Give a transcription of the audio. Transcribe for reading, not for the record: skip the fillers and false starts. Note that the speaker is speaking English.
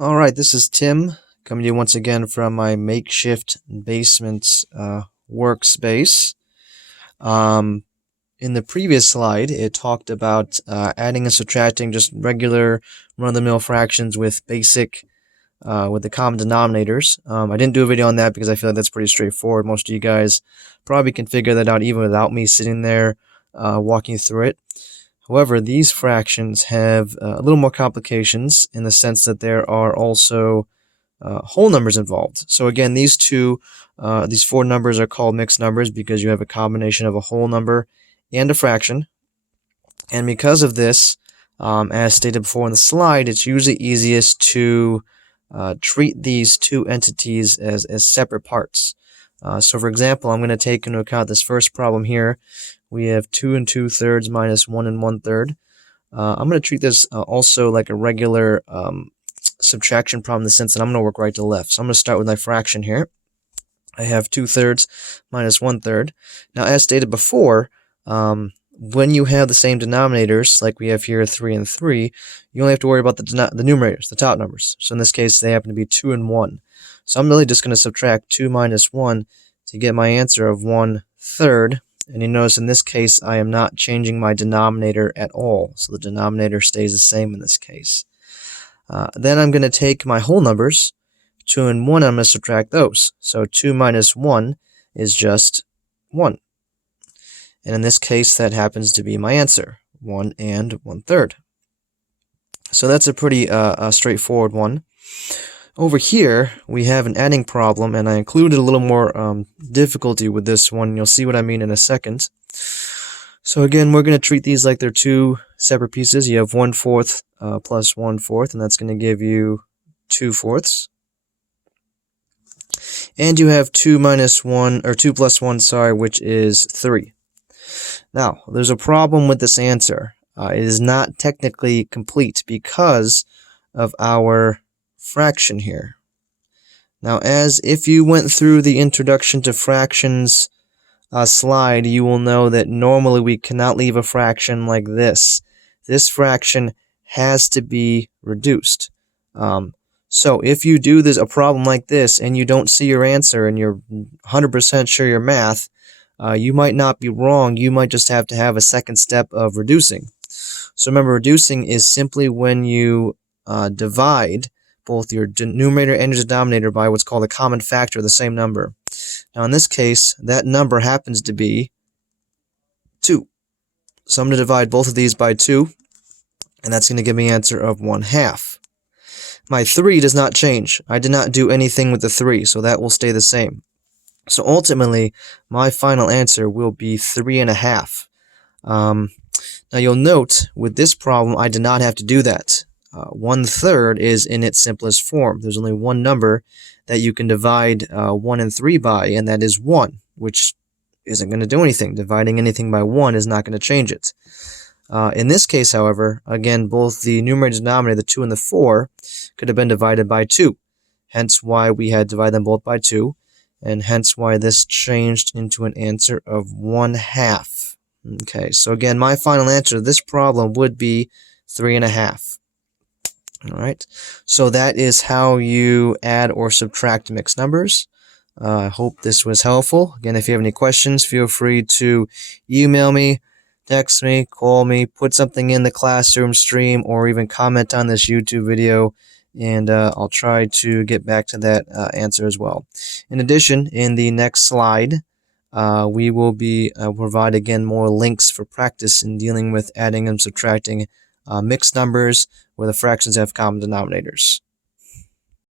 Alright, this is Tim, coming to you once again from my makeshift basement workspace. In the previous slide, it talked about adding and subtracting just regular run-of-the-mill fractions with basic, with the common denominators. I didn't do a video on that because I feel like that's pretty straightforward. Most of you guys probably can figure that out even without me sitting there walking through it. However, these fractions have a little more complications in the sense that there are also whole numbers involved. So again, these four numbers are called mixed numbers because you have a combination of a whole number and a fraction. And because of this, as stated before in the slide, it's usually easiest to treat these two entities as separate parts. So for example, I'm going to take into account this first problem here. We have 2 2/3 minus 1 1/3. I'm going to treat this also like a regular subtraction problem in the sense that I'm going to work right to left. So I'm going to start with my fraction here. I have 2/3 minus 1/3. Now, as stated before, when you have the same denominators, like we have here 3 and 3, you only have to worry about the numerators, the top numbers. So in this case, they happen to be 2 and 1. So I'm really just going to subtract 2 minus 1 to get my answer of 1/3. And you notice in this case, I am not changing my denominator at all. So the denominator stays the same in this case. Then I'm going to take my whole numbers, 2 and 1, I'm going to subtract those. So 2 minus 1 is just 1. And in this case, that happens to be my answer, 1 and 1/3. So that's a pretty straightforward one. Over here, we have an adding problem, and I included a little more difficulty with this one. You'll see what I mean in a second. So again, we're going to treat these like they're two separate pieces. You have 1/4 plus 1/4, and that's going to give you 2/4. And you have 2 minus 1, or 2 plus 1, sorry, which is 3. Now, there's a problem with this answer. It is not technically complete because of our fraction here. Now, as if you went through the introduction to fractions slide, you will know that normally we cannot leave a fraction like this. This fraction has to be reduced. So if you do a problem like this and you don't see your answer and you're 100% sure your math, you might not be wrong. You might just have to have a second step of reducing. So remember, reducing is simply when you divide both your numerator and your denominator by what's called a common factor of the same number. Now in this case, that number happens to be 2. So I'm going to divide both of these by 2, and that's going to give me an answer of 1/2. My 3 does not change. I did not do anything with the 3, so that will stay the same. So ultimately, my final answer will be 3.5. Now you'll note, with this problem, I did not have to do that. 1/3 is in its simplest form. There's only one number that you can divide 1 and 3 by, and that is 1, which isn't going to do anything. Dividing anything by 1 is not going to change it. In this case, however, again, both the numerator and denominator, the 2 and the 4, could have been divided by 2. Hence why we had to divide them both by 2, and hence why this changed into an answer of 1/2. Okay, so again, my final answer to this problem would be 3.5. Alright, so that is how you add or subtract mixed numbers. I hope this was helpful. Again, if you have any questions, feel free to email me, text me, call me, put something in the classroom stream, or even comment on this YouTube video, and I'll try to get back to that answer as well. In addition, in the next slide, we will be provide again more links for practice in dealing with adding and subtracting mixed numbers where the fractions have common denominators.